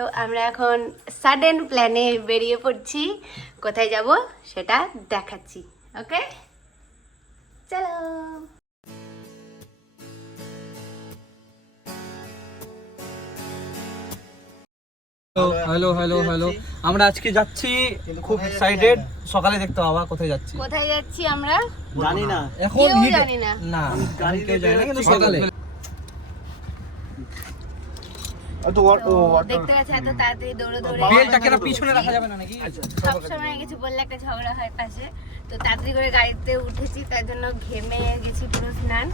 তো আমরা এখন সাডেন প্ল্যানে বেরিয়ে পড়ছি, কোথায় যাব সেটা দেখাচ্ছি। ওকে চলো। হ্যালো হ্যালো হ্যালো, আমরা আজকে যাচ্ছি, খুব এক্সাইটেড। সকালে দেখতে পাবা কোথায় যাচ্ছি। কোথায় যাচ্ছি আমরা জানি না এখন কেউ জানি না। না গাড়িতে যাই না, কিন্তু সকালে তো দেখতে গেছে এত তাড়াতাড়ি দৌড়ে দৌড়ে বেলটাকে না পিছনে রাখা যাবে না নাকি? সবসময় কিছু বললে একটা ঝগড়া হয় পাশে, তো তাড়াতাড়ি করে গাড়িতে উঠেছি, তার জন্য ঘেমে গেছি পুরো স্নান।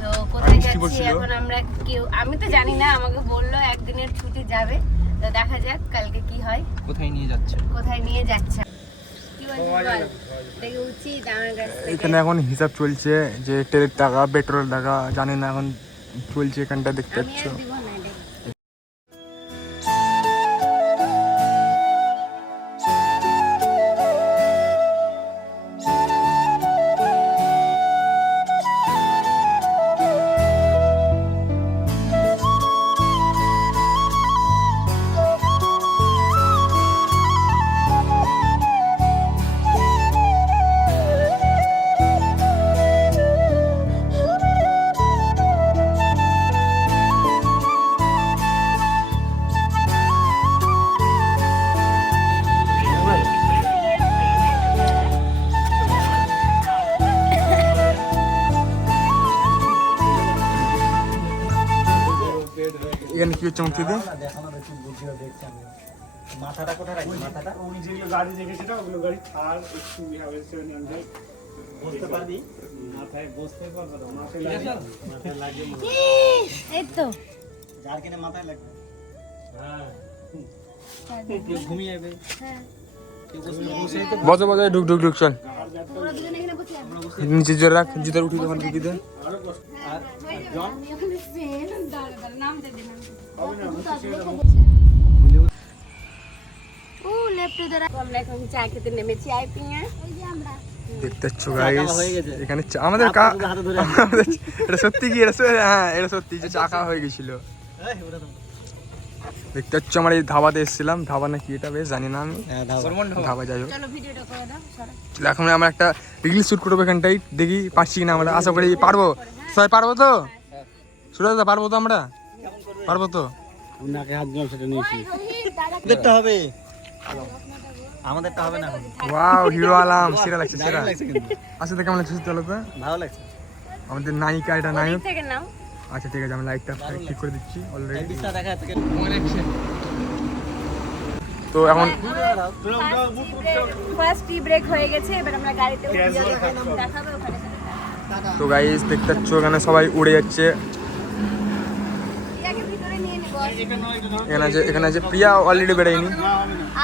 তো কোথায় যাচ্ছি এখন আমরা কেউ, আমি তো জানি না, আমাকে বললো একদিনের ছুটি যাবে, তো দেখা যাক কালকে কি হয়, কোথায় নিয়ে যাচ্ছে। কোথায় নিয়ে যাচ্ছে। কি বলছিস বল, দেখে উচিত আমার কাছ থেকে। এখানে এখন হিসাব চলছে যে তেলের টাকা, পেট্রোলের টাকা, জানি না এখন চলছে এখানটা দেখতে আমি পাচ্ছ। আর দিব না এটা। এখানে কি হচ্ছে মুক্তিতে? মাথাটা কোথায় রাখি? মাথাটা ওই যেগুলো গাড়ি দেখেছিল ওগুলো গাড়ি আর একটু বুঝতে পারবি? মাথায় বসতে পারবে না, মাথায় লাগে এই তো যার কিনে মাথায় লাগবে। হ্যাঁ কেউ ঘুমিয়ে যাবে। হ্যাঁ বসে বসে ঢুক ঢুক ঢুক চল তোমরা দুজনে এখানে বসে আছো। নিচে জোরে রাখ, জুতার উঠি দোকান ঢুকি দে। আমি ওখানে ফ্যান দাঁড়া নামতে দিন। ও লেফটে ধরা। আমরা এখন চা খেতে নেমেছি, আই পিয়া এই যে আমরা দেখতে পাচ্ছ গাইস, হয়ে গেছে। এখানে আমাদের হাতে ধরে এটা সত্যি কি? হ্যাঁ এটা সত্যি যে চা খাওয়া হয়ে গেছিল। এই ওটা তো দেখতে পাচ্ছ আমরা এই ধাবাতে এসেছিলাম, ধাবা না কি এটা বেশ জানি না আমি, ধাবা যাই হোক। চলো ভিডিওটা করে দাও সরো। চলো, এখন আমরা একটা রিলস শুট করবো এখানটাই, দেখি পারছি কিনা আমরা। আশা করি পারবো, সবাই পারবো তো? সুরাজদা পারবো তো? আমরা পারবো তো? নাকে হাত দিলাম সেটা নিয়েছি। আমাদেরটা হবে, আমাদেরটা হবে না এখন। ওয়াও, হিরো আলম, সেরা লাগছে সেরা। দারুণ লাগছে কিন্তু, আচ্ছা কেমন লাগছে চলো তো? ভালো লাগছে। আমাদের নায়িকা, এটা নায়ক। থেকে নাও। আচ্ছা ঠিক আছে, আমি লাইটটা ঠিক করে দিচ্ছি এই অলরেডি। বিছনা দেখা যাচ্ছে কেন? তো এখন ফার্স্ট টি ব্রেক হয়ে গেছে, এবার আমরা গাড়িতে উঠে দেখাবো ওখানে। তো গাইস দেখতে পাচ্ছ এখানে সবাই উড়ে যাচ্ছে। ইয়াকে ভিতরে নিয়ে নেব। এখানে আছে প্রিয়া, অলরেডি বেরোয়নি।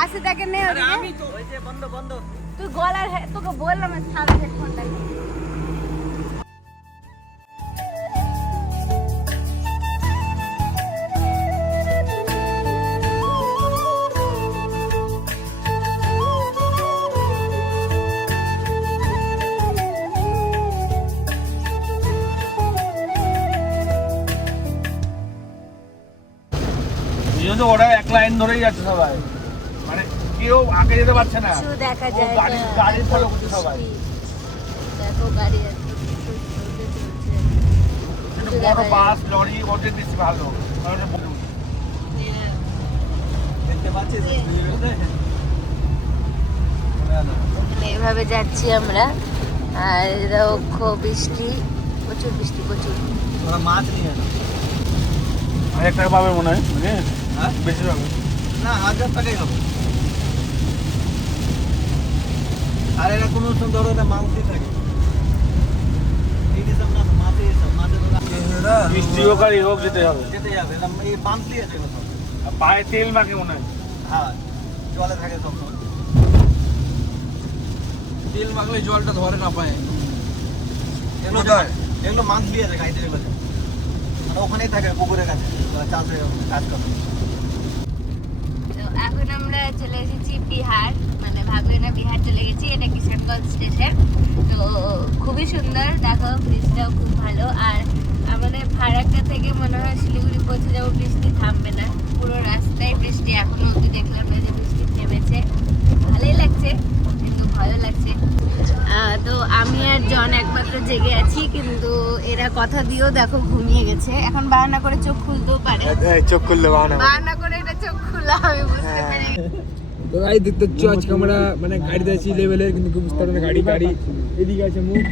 আসে দেখে নে ওদিকে। ওই যে বন্ধ বন্ধ। তুই গলার তোকে বললাম সারা হেডফোনটা নিয়ে। ওরা এক লাইন ধরেই যাচ্ছে সবাই, মানে কেউ আগে যেতে পারছে না। কিছু দেখা যায় গাড়ি গাড়ি ফলো করছে সবাই। দেখো গাড়ি আছে। কিন্তু বড় বাস লরি ওদের বেশি ভালো, কারণ দেখতে পাচ্ছিস? এভাবে যাচ্ছি আমরা, আর দেখো বৃষ্টি, প্রচুর বৃষ্টি প্রচুর। ওরা মাছ নিয়ে না। 1000 টাকা পাবে মনে হয়, হ্যাঁ? বেশি পাবে না 1000 টাকাই হবে। আর এরা কোনো ধরো এটা মাংসই থাকে। এই যে সব না মাছে সব মাছে বৃষ্টি হোক আর হোক যেতে হবে। যেতে যাবে, এরা এই মাংসই আছে এগুলো সব। আর পায়ে তেল মাখে মনে হয়। হ্যাঁ, জলে থাকে সব সময়। তেল মাখলে জলটা ধরে না পায়। এগুলো মান্থলি আছে গাড়িতে এগুলো। আর ওখানেই থাকে পুকুরের কাছে, ওরা চাষে কাজ করে। তো এখন আমরা চলে এসেছি বিহার, মানে ভাববে না বিহার চলে গেছি, এটা কিষানগঞ্জ স্টেশন। তো খুবই সুন্দর, দেখো ব্রিজটাও খুব ভালো। আর আমাদের ফারাক্কা থেকে মনে হয় শিলিগুড়ি পৌঁছে যাবো, বৃষ্টি থামবে না, পুরো রাস্তায় বৃষ্টি। এখনো অব্দি দেখলাম না যে বৃষ্টি থেমেছে। ভালোই লাগছে কিন্তু ভয়ও লাগছে। তো আমি আর জন একমাত্র জেগে আছি, কিন্তু এরা কথা দিয়েও দেখো ঘুমিয়ে গেছে। এখন বাহানা করে চোখ খুলতেও পারে, চোখ খুললে বাহানা করে এটা চোখ খোলা আমি বুঝতে পারি। তো গাড়ি দেখতে পাচ্ছ আজকে আমরা মানে গাড়িতে আছি লেভেলের, কিন্তু খুব বুঝতে পারবে না গাড়ি গাড়ি এদিকে আছে মুখ।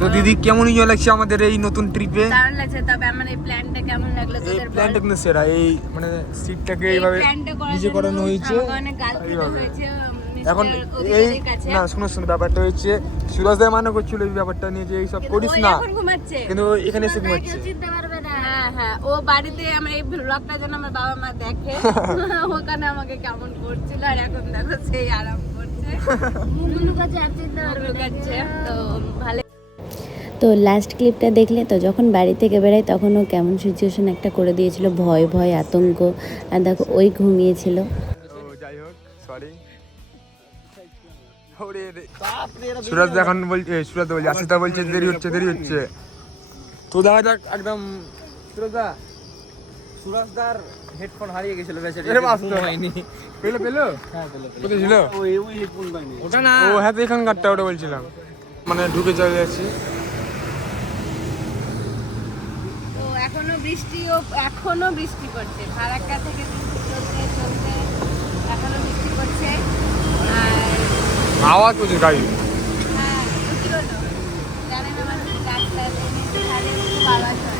তো দিদি কেমন এনজয় লাগছে আমাদের এই নতুন ট্রিপে? দারুণ লাগছে। তবে আমার এই প্ল্যানটা কেমন লাগলো এই তোদের বল? প্ল্যানটা কিন্তু সেরা, এই মানে সিটটাকে এই এইভাবে প্ল্যানটা করার নিচে করানো জন্য হয়েছে আমাকে অনেক গাল খেতে এইভাবে। হয়েছে এখন মিস্টার এই অধিকারীর কাছে। না শুনো ব্যাপারটা হচ্ছে সুরাজ দা মানা করছিল এই ব্যাপারটা নিয়ে যে এইসব কিন্তু করিস ও না, এখন ঘুমাচ্ছে। কিন্তু এখানে এসে ঘুমাচ্ছে। হ্যাঁ, ও বাড়িতে আমরা এই ব্লগটা যেন আমার বাবা মা দেখে ওখানে আমাকে কেমন করছিল, আর এখন দেখো সেই আরাম করছে, লুকাচ্ছে। তো ভালো। তো লাস্ট ক্লিপটা দেখলে তো, যখন বাড়ি থেকে বেরাই তখন ও কেমন সিচুয়েশন একটা করে দিয়েছিল, ভয় ভয় আতঙ্ক। আর দেখো ওই ঘুমিয়েছিল। যাই হোক সরি সুরাজ দা এখন বলছে, সুরাজ দা বলছে, আশিস দা বলছে দেরি হচ্ছে। তো দেখা যাক একদম সুরাজ দা। সুরাজদার হেডফোন হারিয়ে গেছিল, এরে বাস্তব হয়নি। পেলো কোথায় ছিল ওই হেডফোন পাইনি। ওটা না, ও হ্যাঁ, তো এখানকারটা ওটা বলছিলাম, মানে ঢুকে চলে যাচ্ছি। তো এখনো বৃষ্টি পড়ছে, ফারাক্কা থেকে বৃষ্টি চলতে এখনো বৃষ্টি পড়ছে। আর আওয়াজ প্রচুর গাড়ি। হ্যাঁ, কি হলো জানেন, আমার গাছটা এমনিতে ধারে খুব আওয়াজ হয়।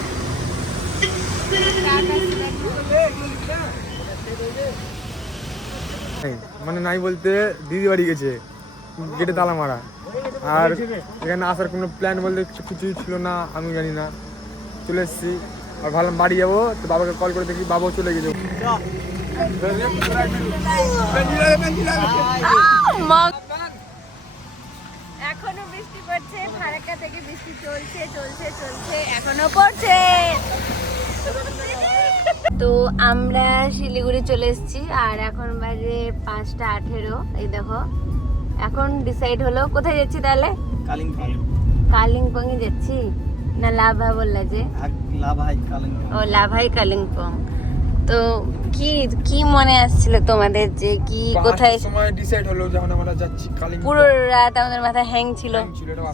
মানে নাই বলতে দিদি বাড়ি গেছে, গেটে তালা মারা, আর এখানে আসার কোনো প্ল্যান বলতে কিছুই ছিল না, আমি জানি না। চলে এসেছি আর ভাবলাম বাড়ি যাবো, তো বাবাকে কল করে দেখি বাবাও চলে গেছে। এখনো বৃষ্টি পড়ছে, ফারাক্কা থেকে বৃষ্টি চলছে এখনো পড়ছে। তো আমরা শিলিগুড়ি চলে এসেছি, আর এখন বাজে 5:18। এই দেখো এখন ডিসাইড হলো কোথায় যাচ্ছি তাহলে। কালিম্পং এ যাচ্ছি না লাভা বললা যে? ও লাভাই কালিম্পং। তো কি মনে আসছিল তোমাদের যে কি কোথায়? সময় ডিসাইড হলো যখন আমরা যাচ্ছি কালিম্পং। পুরো রাত আমাদের মাথায় হ্যাং ছিল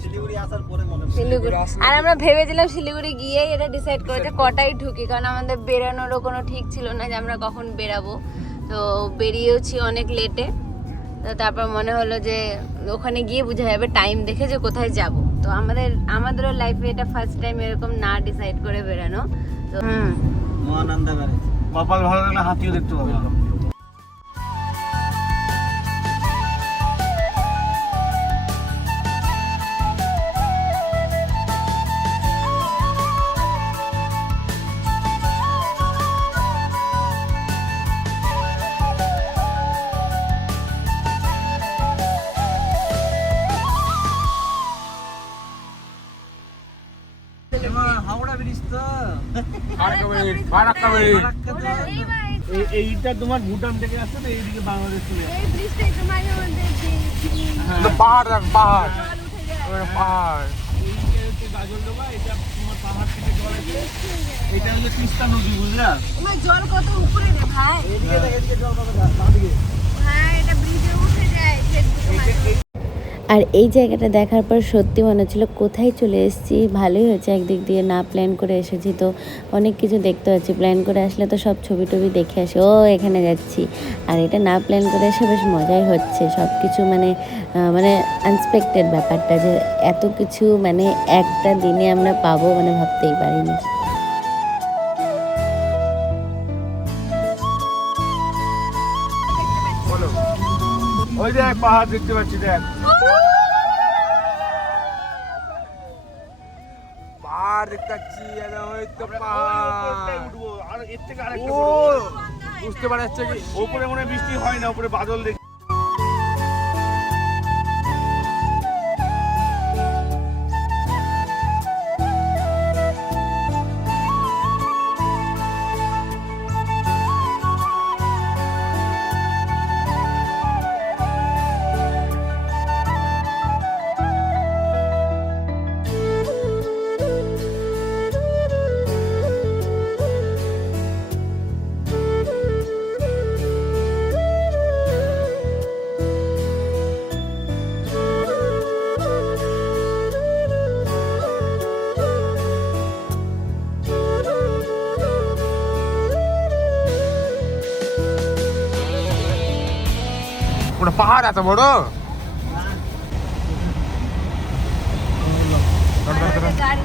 শিলিগুড়ি আসার পরে মনে শিলিগুড়ি, আর আমরা ভেবেছিলাম শিলিগুড়ি গিয়ে এটা ডিসাইড করেছে কটায় ঢুকি, কারণ আমাদের বেরানোরও কোনো ঠিক ছিল না যে আমরা কখন বেরাবো। তো বেরিয়েওছি অনেক লেটে, তো তারপর মনে হলো যে ওখানে গিয়ে বোঝা যাবে টাইম দেখে যে কোথায় যাব। তো আমাদেরও লাইফে এটা ফার্স্ট টাইম এরকম না ডিসাইড করে বেরানো। তো মহানন্দা ব্যারেজ। কপাল ভালো লাগলে হাতিও দেখতে পাবো। হাওড়া ব্রিজ তো ফারাক্কা ব্রিজ। এইটা তোমার ভুটান থেকে আসছে তো, এইদিকে বাংলাদেশ চলে আসে। এই বৃষ্টি তোমার তো পাহাড় দেখ, পাহাড় পাহাড়। এইটা হচ্ছে গাজলডোবা, এটা তোমার পাহাড় থেকে জল আসে। এটা হচ্ছে তিস্তা নদী, বুঝলা? তোমার জল কত উপরে রে ভাই। এদিকে জল পাবে বাঁদিকে। হ্যাঁ, এটা ব্রিজে উঠে যায় ফেসবুকে। আর এই জায়গাটা দেখার পর সত্যি মনে হচ্ছিল কোথায় চলে এসেছি। ভালোই হয়েছে, একদিক দিয়ে না প্ল্যান করে এসেছি তো অনেক কিছু দেখতে পাচ্ছি। প্ল্যান করে আসলে তো সব ছবি টবি দেখে আসি, ও এখানে যাচ্ছি। আর এটা না প্ল্যান করে এসে বেশ মজাই হচ্ছে সব কিছু, মানে আনএক্সপেক্টেড ব্যাপারটা যে এত কিছু মানে একটা দিনে আমরা পাবো, মানে ভাবতেই পারিনি। পাহাড় দেখতে পাচ্ছি, দেখ। পাহাড় দেখতে পাচ্ছি, ওই তো ওপরটায় পাহাড়। উঠবো, আর এর থেকে আরেকটা ও বড়। বুঝতে পারা যাচ্ছে কি ওপরে মনে হয় বৃষ্টি হয় না, ওপরে বাদল দেখি। ওটা পাহাড় এত বড়? গাড়ি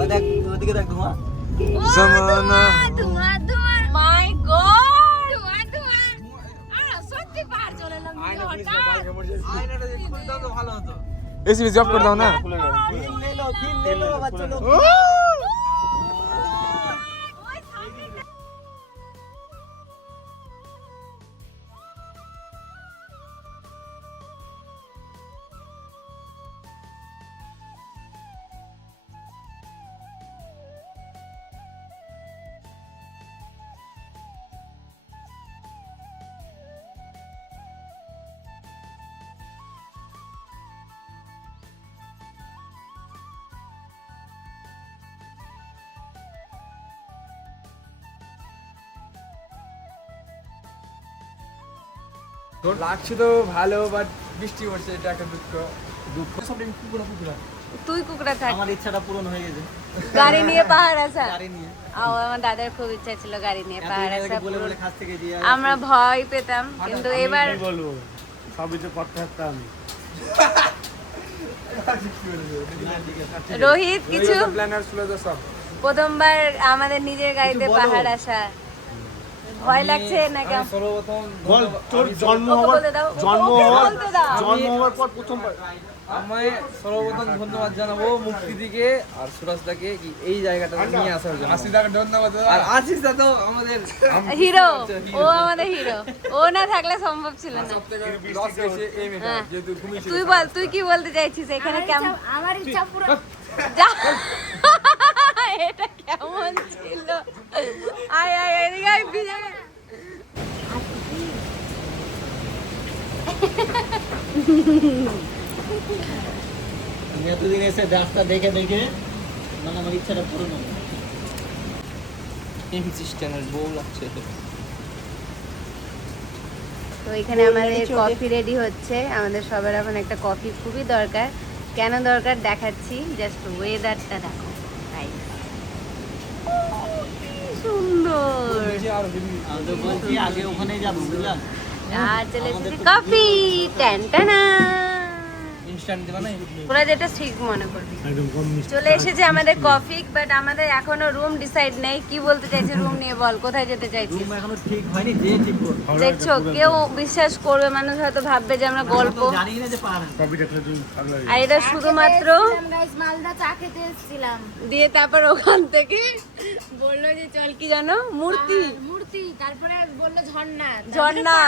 ওই দেখ, ওদিকে দেখ ধোঁয়া। জামানা ধোঁয়া ধোঁয়া মাই গড ধোঁয়া ধোঁয়া সত্যি পাহাড় চলে এলাম আয়নাটা যদি খুলতাম তো ভালো হতো। এসি জব করে দাও না। খুলে গেল। ফিল ले लो बच्चे लोग। লাগছে তো ভালো, বাট বৃষ্টি পড়ছে, এটা একটা দুঃখ। তুই কুকুরা থাক আমার ইচ্ছাটা পূরণ হয়ে গেছে গাড়ি নিয়ে পাহাড় আসা গাড়ি নিয়ে। আমার দাদার খুব ইচ্ছা ছিল গাড়ি নিয়ে পাহাড় আসা বলে বলে খাস থেকে দিয়ে আমরা ভয় পেতাম কিন্তু এবার কি বলবো, সবই তো করতে পারতাম আমি। রোহিত কিছু প্ল্যানার ছিল তো সব। প্রথমবার আমাদের নিজের গাড়িতে পাহাড় আসা ভয় লাগছে না কেমন সর্বপ্রথম বল, তোর জন্ম ওকে হওয়ার বলতে দাও, জন্ম ওকে হওয়ার বলতে দাও। জন্ম হওয়ার পর প্রথমবার আমায় সর্বপ্রথম ধন্যবাদ জানাবো মুক্তিদিকে আর সুরাজদাকে কি এই জায়গাটা নিয়ে আসার জন্য। আশিটাকে ধন্যবাদ দাদা। আর আশিস দা তো আমাদের হিরো ও আমাদের হিরো ও না থাকলে সম্ভব ছিল না সবথেকে লস গেছে এই মেয়েটা, হ্যাঁ। যেহেতু ঘুমিয়েছিল। তুই বল তুই কি বলতে চাইছিস এখানে কেমন আমার ইচ্ছা পুরো যা। এটা কেমন ছিল আয় আয় এদিকে আয় ভিজে গে। আমি এতদিন এসে রাস্তা দেখে দেখে মানে আমার ইচ্ছাটা পূরণ হলো। ইনসিস্টেন্ট বউ লাগছে। তো এখানে আমাদের কফি রেডি হচ্ছে আমাদের সবার এখন একটা কফি খুবই দরকার কেন দরকার দেখাচ্ছি জাস্ট ওয়েদারটা দেখো তাই সুন্দর আমি তো বলছি আগে ওখানেই যাবো বুঝলাম। আর চলে এসেছি কফি টান টানা মিষ্টি আনতে দিবা না? তোরা যেটা ঠিক মনে করবি। চলে এসেছে আমাদের কফি, বাট আমাদের এখনো রুম ডিসাইড নেই। কি বলতে চাইছিস রুম নিয়ে, বল কোথায় যেতে চাইছিস? রুম এখনো ঠিক হয়নি, যে ঠিক করবে। দেখছো কেউ বিশ্বাস করবে, মানুষ হয়তো ভাববে যে আমরা গল্প, জানি না যে পারেন। আর এটা শুধুমাত্র মালদা চা খেতে এসেছিলাম, দিয়ে তারপর ওখান থেকে বললো যে চল কি জানো মূর্তি, মূর্তি, তারপরে বললো ঝর্ণা, ঝর্ণা,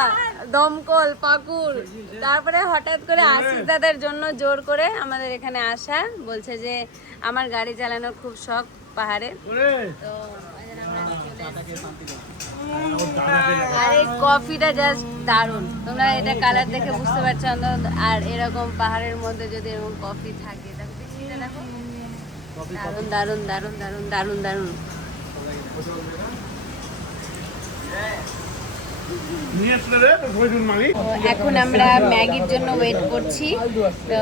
দমকল, পাকুর, তারপরে হঠাৎ করে আশিস দাদার জন্য জোর করে আমাদের এখানে আসা। বলছে যে আমার গাড়ি চালানোর খুব শখ পাহাড়ে, তো আর এই কফিটা জাস্ট দারুণ। তোমরা এটা কালার দেখে বুঝতে পারছো, আর এরকম পাহাড়ের মধ্যে যদি এরকম কফি থাকে তাহলে দেখো দারুণ দারুণ দারুণ দারুণ দারুণ দারুণ। তো এখন আমরা ম্যাগির জন্য ওয়েট করছি, তো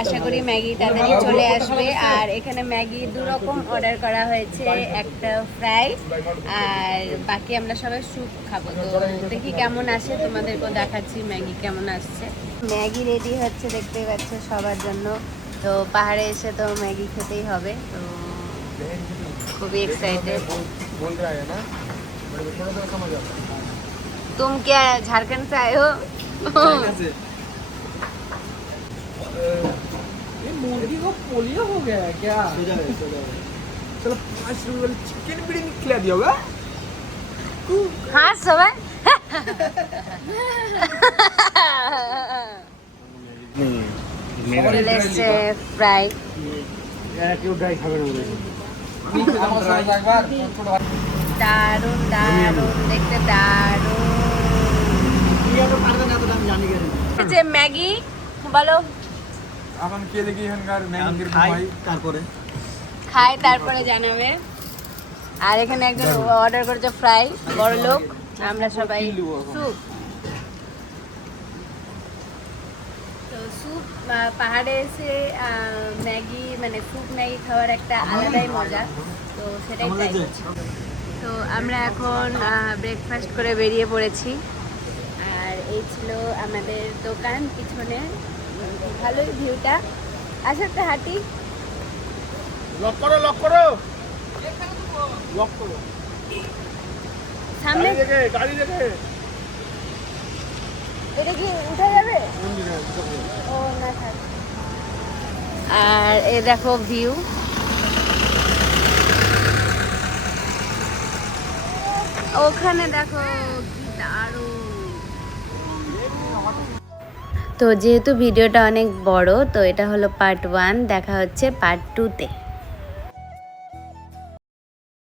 আশা করি ম্যাগি তাড়াতাড়ি চলে আসবে। আর এখানে ম্যাগি 2 রকম অর্ডার করা হয়েছে, একটা ফ্রাই আর বাকি আমরা সবাই স্যুপ খাবো। তো দেখি কেমন আসে, তোমাদেরকেও দেখাচ্ছি ম্যাগি কেমন আসছে। ম্যাগি রেডি হচ্ছে দেখতেই পাচ্ছ সবার জন্য। তো পাহাড়ে এসে তো ম্যাগি খেতেই হবে, তো খুবই এক্সাইটেড। तुम क्या झारखंड से आए हो? ये मुर्गी को पोलियो हो गया है क्या? चलो 5 रुपए वाली चिकन बिरयानी खिला दिया होगा। हाँ सवाल फ्राई দারুন দারুন দেখতে, দারুন যে ম্যাগি বলো। এখন কে দেখি এখানকার ম্যাগি খাই তারপরে খাই তারপরে জানাবে। আর এখানে একজন অর্ডার করেছে ফ্রাই, বড় লোক। আমরা সবাই স্যুপ। তো স্যুপ, পাহাড়ে এসে ম্যাগি মানে স্যুপ ম্যাগি খাওয়ার একটা আলাদাই মজা, তো সেটাই ট্রাই করছি। তো আমরা এখন ব্রেকফাস্ট করে বেরিয়ে পড়েছি, আর এই ছিল আমাদের দোকান পিছনে। ভালোই ভিউটা, আসো একটা হাঁটি। লক করো, লক করো, লক করো। সামনে গাড়ি দেখে এটা কি উঠা যাবে? ও না থাক। আর এ দেখো ভিউ, ওখানে দেখো কি দারুণ। তো যেহেতু ভিডিওটা অনেক বড়, তো এটা হলো পার্ট 1, দেখা হচ্ছে পার্ট 2-তে।